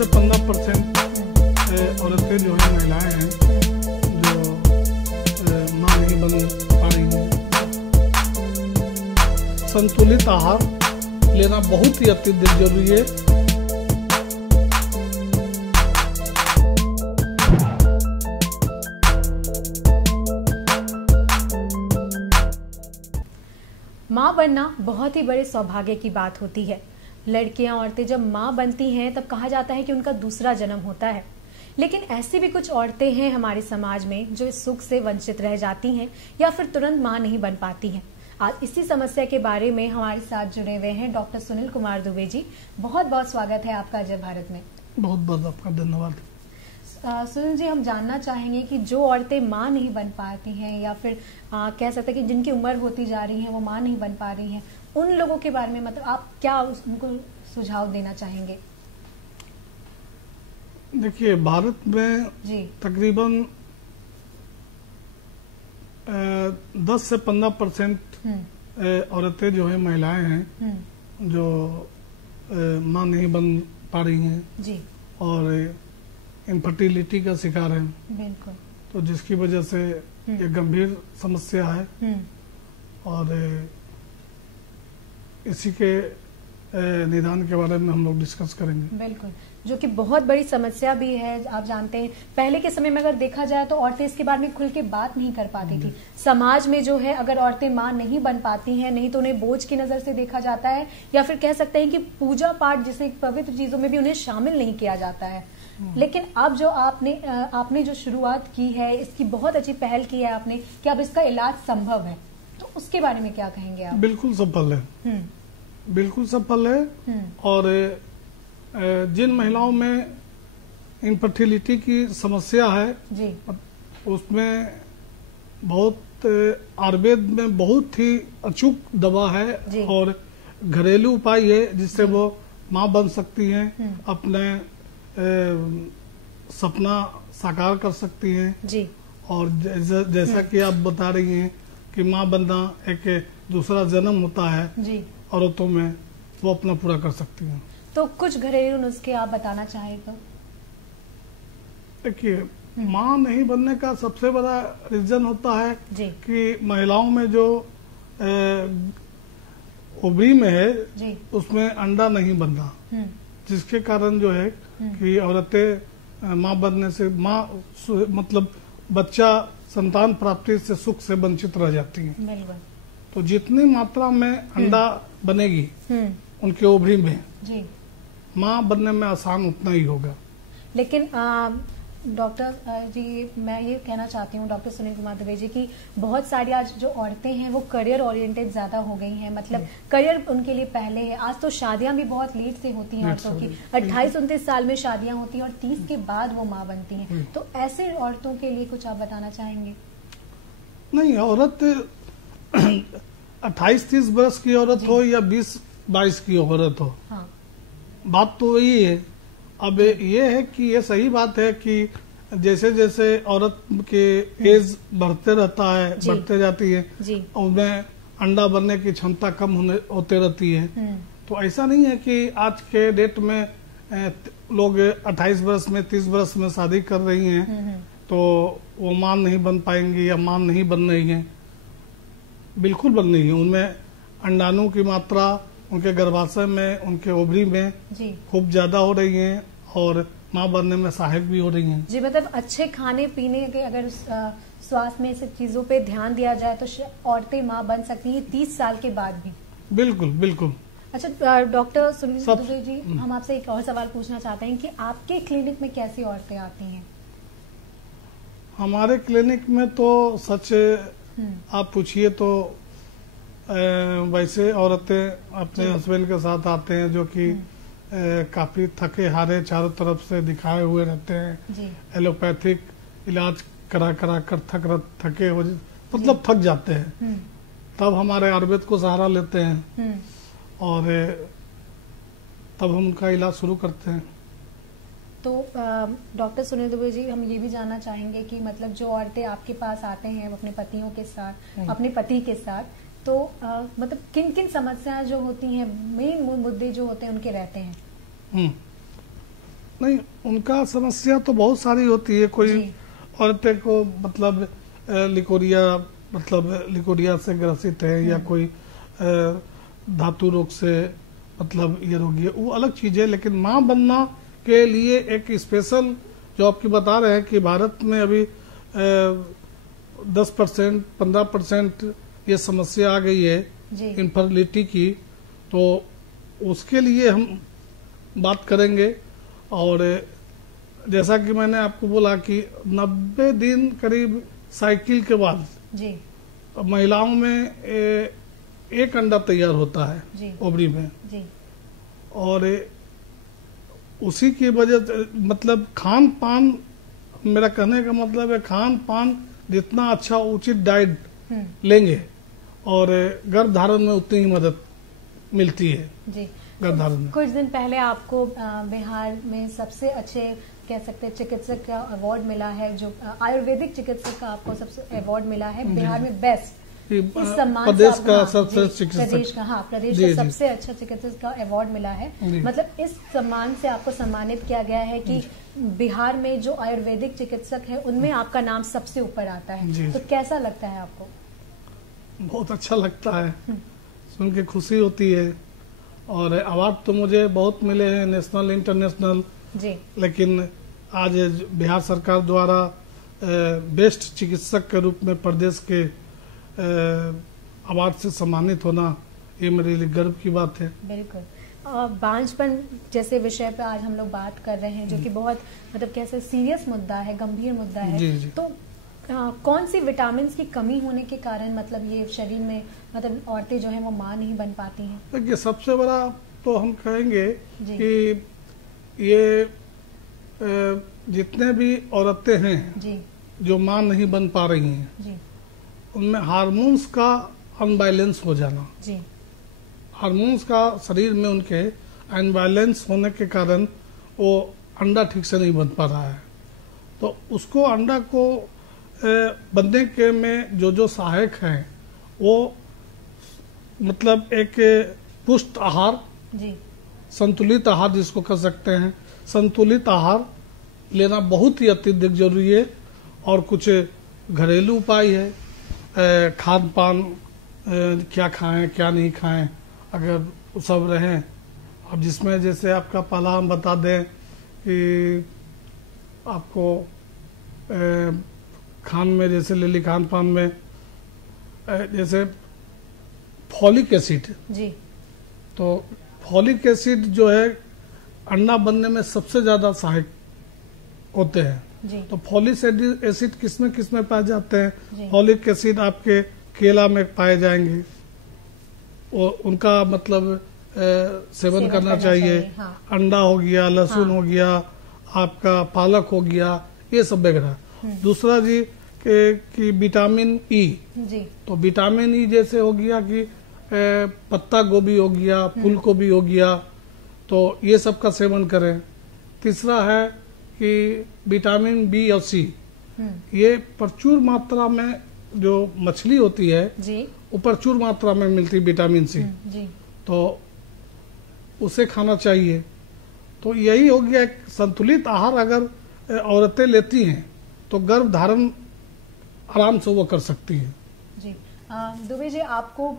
से 15% औरतें जो है, महिलाएं हैं जो मां नहीं बन पा रही हैं। संतुलित आहार लेना बहुत ही अत्यधिक जरूरी है। माँ बनना बहुत ही बड़े सौभाग्य की बात होती है। लड़कियां, औरतें जब माँ बनती हैं तब कहा जाता है कि उनका दूसरा जन्म होता है। लेकिन ऐसी भी कुछ औरतें हैं हमारे समाज में जो इस सुख से वंचित रह जाती हैं या फिर तुरंत माँ नहीं बन पाती हैं। आज इसी समस्या के बारे में हमारे साथ जुड़े हुए हैं डॉक्टर सुनील कुमार दुबे जी। बहुत बहुत स्वागत है आपका अजय भारत में। बहुत बहुत आपका धन्यवाद। सुनील जी, हम जानना चाहेंगे कि जो औरतें माँ नहीं बन पाती हैं या फिर कह सकते हैं कि जिनकी उम्र होती जा रही है वो माँ नहीं बन पा रही हैं, उन लोगों के बारे में मतलब आप क्या उनको सुझाव देना चाहेंगे? देखिए, भारत में जी तकरीबन 10 से 15% औरतें जो है, महिलाएं हैं जो माँ नहीं बन पा रही हैं जी और इनफर्टिलिटी का शिकार है। बिल्कुल। तो जिसकी वजह से ये गंभीर समस्या है और इसी के निदान के बारे में हम लोग डिस्कस करेंगे। बिल्कुल, जो कि बहुत बड़ी समस्या भी है। आप जानते हैं पहले के समय में अगर देखा जाए तो औरतें इसके बारे में खुल के बात नहीं कर पाती थी। समाज में जो है, अगर औरतें माँ नहीं बन पाती हैं, नहीं तो उन्हें बोझ की नजर से देखा जाता है या फिर कह सकते हैं कि पूजा पाठ जैसे पवित्र चीजों में भी उन्हें शामिल नहीं किया जाता है। लेकिन अब जो आपने जो शुरुआत की है, इसकी बहुत अच्छी पहल की है आपने कि अब इसका इलाज संभव है, तो उसके बारे में क्या कहेंगे आप? बिल्कुल सफल है, बिल्कुल सफल है। और जिन महिलाओं में इनफर्टिलिटी की समस्या है जी, उसमें बहुत आयुर्वेद में बहुत ही अचूक दवा है और घरेलू उपाय है जिससे वो माँ बन सकती हैं, अपने सपना साकार कर सकती हैं जी। और जैसा कि आप बता रही हैं कि माँ बनना एक दूसरा जन्म होता है जी, औरतों में, वो अपना पूरा कर सकती हैं। तो कुछ घरेलू नुस्खे आप बताना चाहें तो? देखिए, माँ नहीं बनने का सबसे बड़ा रीजन होता है जी कि महिलाओं में जो ओवरी में है जी, उसमें अंडा नहीं बनना, जिसके कारण जो है कि औरतें माँ बनने से मतलब बच्चा संतान प्राप्ति से सुख से वंचित रह जाती हैं। बिल्कुल। तो जितनी मात्रा में अंडा बनेगी उनके ओवरी में, जी, माँ बनने में आसान उतना ही होगा। लेकिन डॉक्टर जी, मैं ये कहना चाहती हूँ डॉक्टर सुनील कुमार दुबे जी की बहुत सारी आज जो औरतें हैं वो करियर ओरिएंटेड ज्यादा हो गई हैं, मतलब करियर उनके लिए पहले है। आज तो शादियां भी बहुत लेट से होती हैं औरतों की, 28-29 साल में शादियां होती हैं और 30 के बाद वो माँ बनती हैं। तो ऐसे औरतों के लिए कुछ आप बताना चाहेंगे? नहीं, औरत 28-30 वर्ष की औरत हो या 20-22 की औरत हो, हाँ, बात तो वही है। अब ये है कि ये सही बात है कि जैसे जैसे औरत के एज बढ़ते रहता है, बढ़ते जाती है, उनमें अंडा बनने की क्षमता कम होते रहती है। तो ऐसा नहीं है कि आज के डेट में लोग 28 वर्ष में 30 वर्ष में शादी कर रही हैं तो वो मां नहीं बन पाएंगी या मां नहीं बन रही हैं। बिल्कुल बन रही है। उनमें अंडाणु की मात्रा उनके गर्भाशय में, उनके ओवरी में खूब ज्यादा हो रही है और माँ बनने में सहायक भी हो रही हैं। जी, मतलब अच्छे खाने पीने के अगर स्वास्थ्य में से चीजों पे ध्यान दिया जाए तो औरतें माँ बन सकती हैं 30 साल के बाद भी। बिल्कुल बिल्कुल। अच्छा डॉक्टर सुनील दुबे जी, हम आपसे एक और सवाल पूछना चाहते हैं कि आपके क्लिनिक में कैसी औरतें आती हैं? हमारे क्लिनिक में तो सच आप पूछिए तो वैसे औरतें अपने हस्बैंड के साथ आते हैं जो कि काफी थके हारे चारों तरफ से दिखाए हुए रहते हैं। एलोपैथिक इलाज करा करा कर थके हो, मतलब थक जाते हैं। तब हमारे आयुर्वेद को सहारा लेते हैं और तब हम उनका इलाज शुरू करते हैं। तो डॉक्टर सुनील दुबे जी, हम ये भी जानना चाहेंगे कि मतलब जो औरतें आपके पास आते हैं अपने पतियों के साथ, अपने पति के साथ, तो मतलब किन किन समस्याएं जो होती हैं, मेन मुद्दे जो होते हैं उनके रहते हैं? नहीं, उनका समस्या तो बहुत सारी होती है। कोई औरतें को मतलब लिकोरिया से ग्रसित है, या कोई धातु रोग से मतलब ये रोगी है, वो अलग चीज है। लेकिन माँ बनना के लिए एक स्पेशल जो आपकी बता रहे हैं कि भारत में अभी 10% 15% ये समस्या आ गई है इनफर्टिलिटी की, तो उसके लिए हम बात करेंगे। और जैसा कि मैंने आपको बोला कि 90 दिन करीब साइकिल के बाद जी महिलाओं में एक अंडा तैयार होता है ओवरी में जी। और उसी की वजह से मतलब खान पान, मेरा कहने का मतलब है खान पान जितना अच्छा उचित डाइट लेंगे और गर्भधारण में उतनी ही मदद मिलती है जी। गर्भधारण में। कुछ दिन पहले आपको बिहार में सबसे अच्छे कह सकते हैं चिकित्सक का अवार्ड मिला है, जो आयुर्वेदिक चिकित्सक का आपको सबसे अवार्ड मिला है बिहार में बेस्ट। इस सम्मान प्रदेश का सबसे प्रदेश का सबसे अच्छा चिकित्सक का अवार्ड मिला है। मतलब इस सम्मान से आपको सम्मानित किया गया है कि बिहार में जो आयुर्वेदिक चिकित्सक है उनमें आपका नाम सबसे ऊपर आता है। तो कैसा लगता है आपको? बहुत अच्छा लगता है, सुन के खुशी होती है। और अवार्ड तो मुझे बहुत मिले हैं, नेशनल इंटरनेशनल जी। लेकिन आज बिहार सरकार द्वारा बेस्ट चिकित्सक के रूप में प्रदेश के अवार्ड से सम्मानित होना, ये मेरे लिए गर्व की बात है। बिल्कुल। बांझपन जैसे विषय पे आज हम लोग बात कर रहे हैं, जो कि बहुत मतलब कैसे सीरियस मुद्दा है, गंभीर मुद्दा है। जी जी। तो कौन सी विटामिन की कमी होने के कारण मतलब ये शरीर में मतलब औरतें जो है वो मां नहीं बन पाती हैं? देखिए, सबसे बड़ा तो हम कहेंगे कि ये जितने भी औरतें हैं जी जो मां नहीं बन पा रही हैं जी, उनमें हार्मोन्स का अनबैलेंस हो जाना, जी हार्मोन्स का शरीर में उनके अनबैलेंस होने के कारण वो अंडा ठीक से नहीं बन पा रहा है। तो उसको अंडा को बनने के में जो सहायक हैं वो मतलब एक पुष्ट आहार जी, संतुलित आहार जिसको कह सकते हैं, संतुलित आहार लेना बहुत ही अत्यधिक जरूरी है। और कुछ घरेलू उपाय है, खान पान क्या खाएं क्या नहीं खाएं, अगर सब रहें। अब जिसमें जैसे आपका पहला हम बता दें कि आपको खान में जैसे ले ली, खान पान में जैसे फॉलिक एसिड जी, तो फॉलिक एसिड जो है अंडा बनने में सबसे ज्यादा सहायक होते हैं जी। तो फॉलिक एसिड किसमें पाए जाते हैं? फॉलिक एसिड आपके केला में पाए जाएंगे, और उनका मतलब सेवन करना चाहिए। हाँ। अंडा हो गया, लहसुन हो गया, आपका पालक हो गया, ये सब वगैरह। दूसरा जी कि विटामिन ई जी, तो विटामिन ई जैसे हो गया कि पत्ता गोभी हो गया, फूल गोभी हो गया, तो ये सब का सेवन करें। तीसरा है कि विटामिन बी और सी, ये प्रचुर मात्रा में जो मछली होती है जी, वो प्रचुर मात्रा में मिलती है विटामिन सी, जी, तो उसे खाना चाहिए। तो यही हो गया, एक संतुलित आहार अगर औरतें लेती हैं तो गर्भ धारण आराम से वो कर सकती है। जी। दुबे जी, आपको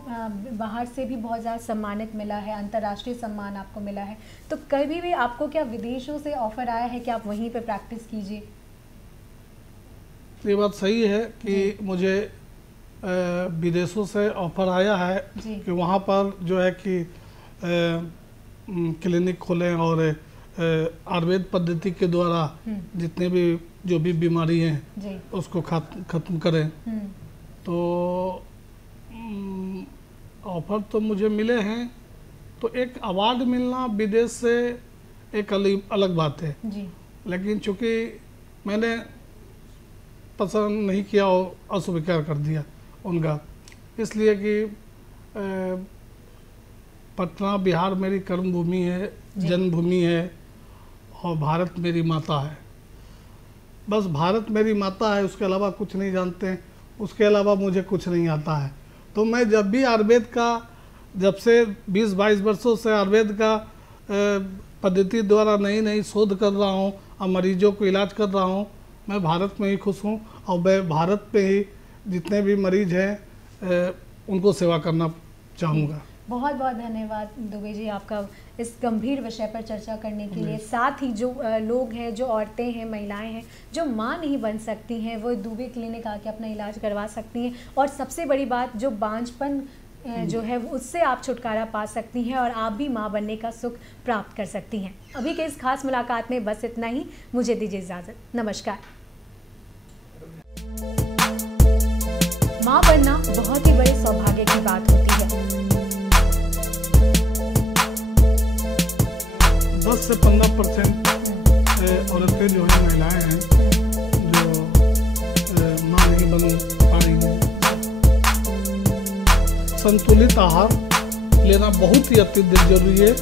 बाहर से भी बहुत ज़्यादा सम्मानित मिला है, अंतर्राष्ट्रीय सम्मान आपको मिला है, तो कभी भी आपको क्या विदेशों से ऑफर आया है कि आप वहीं पे प्रैक्टिस कीजिए? ये बात सही है कि मुझे विदेशों से ऑफर आया है कि वहाँ पर जो है कि क्लिनिक खोलें और आयुर्वेद पद्धति के द्वारा जितने भी जो भी बीमारी हैं उसको खत्म करें। तो ऑफर तो मुझे मिले हैं, तो एक अवार्ड मिलना विदेश से एक अलग बात है जी। लेकिन चूंकि मैंने पसंद नहीं किया और अस्वीकार कर दिया उनका, इसलिए कि पटना बिहार मेरी कर्म भूमि है, जन्मभूमि है, और भारत मेरी माता है। बस भारत मेरी माता है, उसके अलावा कुछ नहीं जानते हैं, उसके अलावा मुझे कुछ नहीं आता है। तो मैं जब भी आयुर्वेद का, जब से 20-22 वर्षों से आयुर्वेद का पद्धति द्वारा नई नई शोध कर रहा हूँ और मरीजों को इलाज कर रहा हूँ। मैं भारत में ही खुश हूँ और मैं भारत पे ही जितने भी मरीज हैं उनको सेवा करना चाहूँगा। बहुत बहुत धन्यवाद दुबे जी आपका इस गंभीर विषय पर चर्चा करने के लिए। साथ ही जो लोग हैं, जो औरतें हैं, महिलाएं हैं जो मां नहीं बन सकती हैं, वो दुबे क्लिनिक आके अपना इलाज करवा सकती हैं। और सबसे बड़ी बात, जो बांझपन जो है उससे आप छुटकारा पा सकती हैं और आप भी मां बनने का सुख प्राप्त कर सकती हैं। अभी के इस खास मुलाकात में बस इतना ही। मुझे दीजिए इजाजत। नमस्कार। मां बनना बहुत ही बड़े सौभाग्य की बात होती है। 10 से 15% औरतें जो है, महिलाएं हैं जो मां नहीं बन पा रही हैं। संतुलित आहार लेना बहुत ही अत्यधिक जरूरी है।